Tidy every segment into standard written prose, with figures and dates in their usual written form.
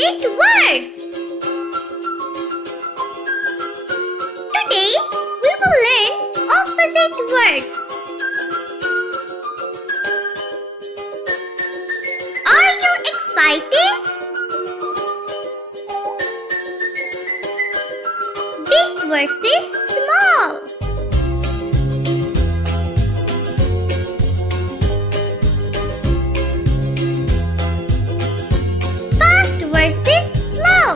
opposite words. Today we will learn opposite words. Are you excited? Big versus small. Fast versus slow.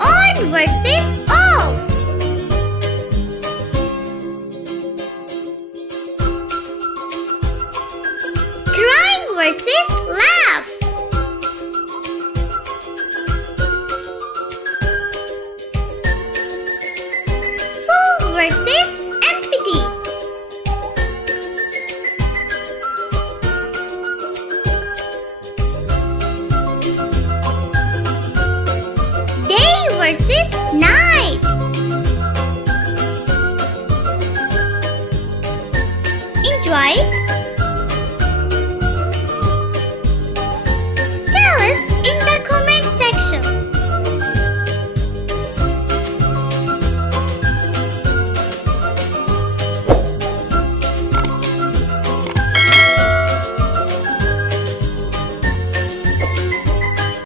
On versus off. Crying versus laughing.